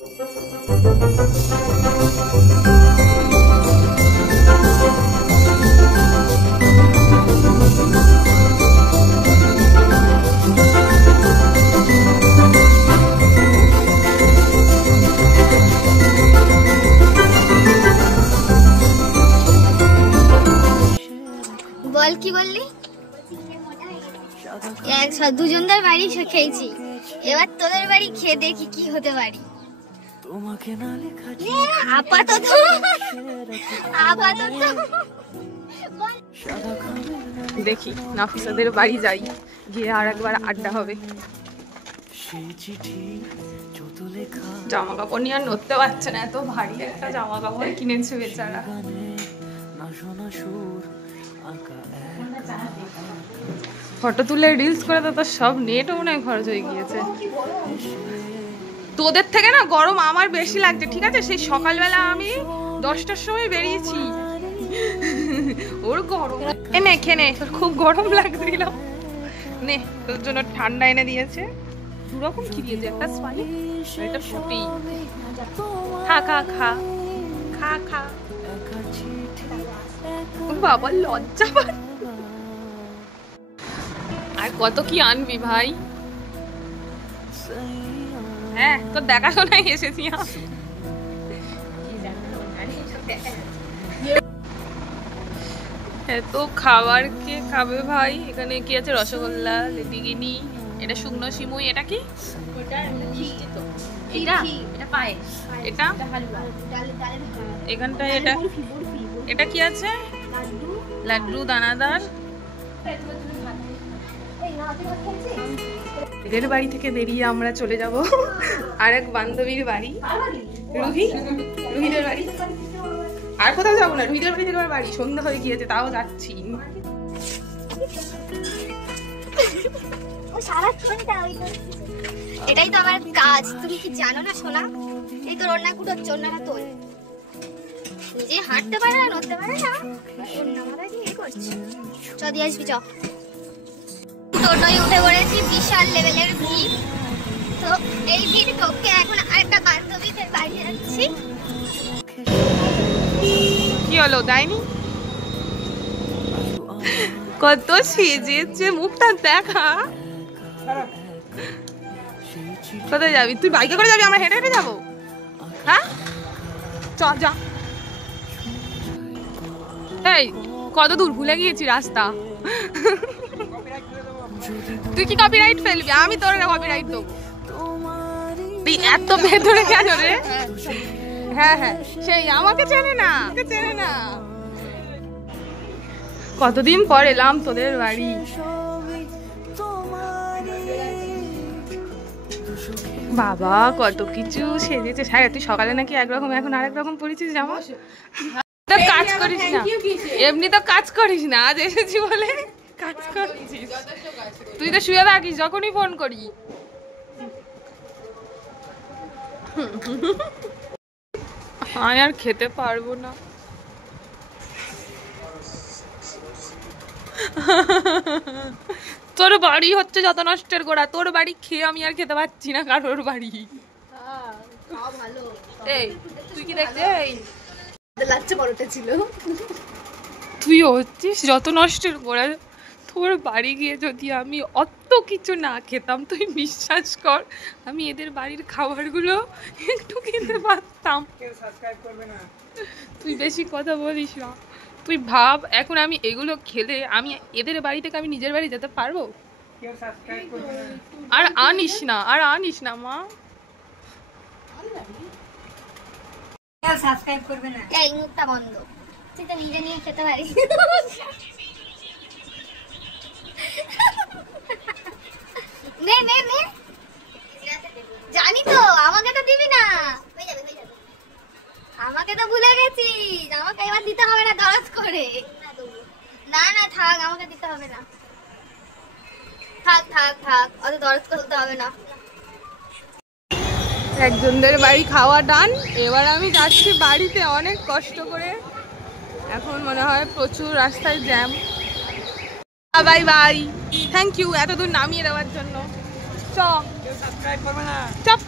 বল কি বললি? দুজনদের বাড়ি খেয়েছি, এবার তোদের বাড়ি খেয়ে দেখি কি হতে পারি। আপাতত দেখি নাফিসাদের বাড়ি যাই, গিয়ে আর একবার আড্ডা হবে। জামা কাপড় নিয়ে আর নড়তে পারছে না, এত ভারী একটা জামা কাপড় কিনেছে বেচারা। ফটো তুলে রিলস করে তো সব নেটও মনে হয় খরচ হয়ে গিয়েছে। তোদের থেকে না গরম আমার বেশি লাগছে, ঠিক আছে? সেই সকালবেলা আমি 10টার সময় বেরিয়েছি, ওর গরম এনে খেনে খুব গরম লাগছিল। নে তোর জন্য ঠান্ডা এনে দিয়েছে, দুরকম কি দিয়েছে, একটা স্পাইস একটা ফুটি। খা খা খা খা খা। বাবা লজ্জা পায়। আর কত কি আনবি ভাই? হ্যাঁ তোর দেখাশোনায় এসেছি। এত খাবার কে খাবে ভাই? এখানে কি আছে? রসগোল্লা, লেডিগিনি, এটা শুকনো সিমুই, এটা কি? এটা এখানটায় এটা এটা কি আছে? লাড্ডু দানাদার। এদের বাড়ি থেকে বেরিয়ে আমরা চলে যাব আর এক বান্ধবীর বাড়ি, রুহিদের বাড়ি। আর কোথাও যাবো না, রুহিদের বাড়ি থেকে বাড়ি। সন্ধ্যা হয়ে গিয়েছে তাও যাচ্ছি। এটাই তো আমার কাজ, তুমি কি জানো না সোনা? এই তো রান্না কুটোচ্ছে, ওন্নাটা তোল। নিজে হাঁটতে পারে না, নড়তে পারে না, ওন্না মারা দিয়ে করছে। চ দিয়ে আসবি চ। টোটোয় উঠে পড়েছি, বিশাল লেভেলের ভিড়। তো এই ভিড় টোপকে এখন আরেকটা বান্ধবীদের বাড়ি যাচ্ছি। কি হলো যায়নি? কত সেজেছে, মুখটা দেখা। কোথায় যাবি তুই? বাইকে করে যাবি, আমরা হেঁটে হেঁটে যাবো? হ্যাঁ চ যা। এই কত দূর ভুলে গিয়েছি রাস্তা। তুই কি কপিরাইট ফেলবি? আমি তোর কপিরাইট দেবো। তুই এত ভেতরে কেন রে? হ্যাঁ হ্যাঁ সেই আমাকে চেনে না, চেনে না। কতদিন পর এলাম তোদের বাড়ি। বাবা কত কিছু সেজেছে। হ্যাঁ তুই সকালে নাকি একরকম, এখন আরেক রকম পড়েছিস জামা। কাজ করিস না, এমনি তো কাজ করিস না, আজ এসেছি বলে কাজ করছিস। তুই তো শুয়ে থাকিস যখনই ফোন করি। আমি আর খেতে পারবো না। তোর বাড়ি হচ্ছে যত নষ্টের গোড়া, তোর বাড়ি খেয়ে আমি আর খেতে পারছি না কারোর বাড়ি। এই তুই কি দেখছিস? লাচ্চা পরোটা ছিল। তুই হচ্ছিস যত নষ্টের গোড়া। তোর বাড়ি গিয়ে যদি আমি অত কিছু না খেতাম, তুই বিশ্বাস কর আমি এদের বাড়ির খাবারগুলো একটু খেতে পারতাম। তুই বেশি কথা বলিস না। তুই ভাব এখন আমি এগুলো খেলে আমি এদের বাড়ি থেকে আমি নিজের বাড়ি যেতে পারবো? আর আনিস না, আর আনিস না মা। সাবস্ক্রাইব করবে না, এই মুখটা বন্ধ। তুই তো নিজে নিয়ে খেতে পারিস। নে নে নে, জানি তো আমাকে তো দিবি না। আমাকে তো ভুলে গেছিস, আমাকে এবার দিতে হবে না দরজ করে। না না থাক, আমাকে দিতে হবে না। থাক থাক থাক, অত দরজ করতে হবে না। একজনদের বাড়ি খাওয়া ডান। এবার আমি যাচ্ছি বাড়িতে অনেক কষ্ট করে। এখন মনে হয় প্রচুর রাস্তায় jam. Bye bye, thank you এত দূর নামিয়ে দেওয়ার জন্য। চ সাবস্ক্রাইব করবে না, চাপ।